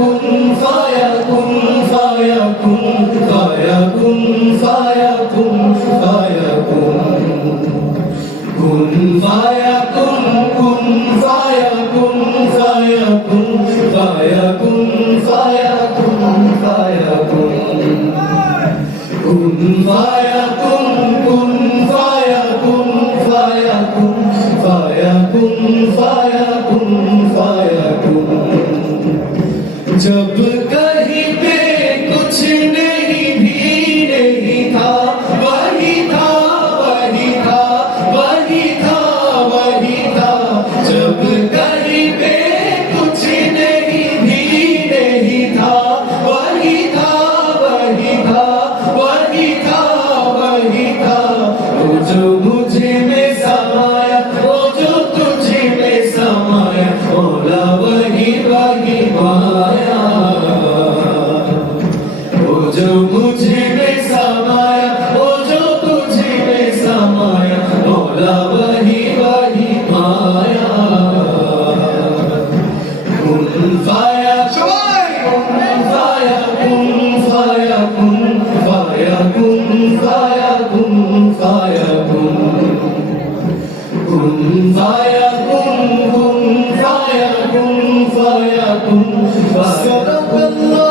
ফায়াকুন ফায়াকুন ফায়াকুন ফায়াকুন ফায়াকুন কুন ফায়াকুন কুন ফায়াকুন ফায়াকুন ফায়াকুন ফায়াকুন ফায়াকুন কুন ফায়াকুন কুন ফায়াকুন ফায়াকুন ফায়াকুন ফায়াকুন ফায়াকুন जब कहीं पे कुछ नहीं भी नहीं था वही था वही था वही था वही था जब कहीं पे कुछ नहीं भी नहीं था वही था वही था वही था वही था वो जो मुझे में समाया वो जो तुझे में समाया बोला वही वही माया जो मुझे में समाया वो जो तुझे में समाया बोला वही वही माया कुन फाया कुन फाया कुन फाया कुन फाया कुन फाया कुन फाया कुन कुन फाया कुन फाया कुन फाया कुन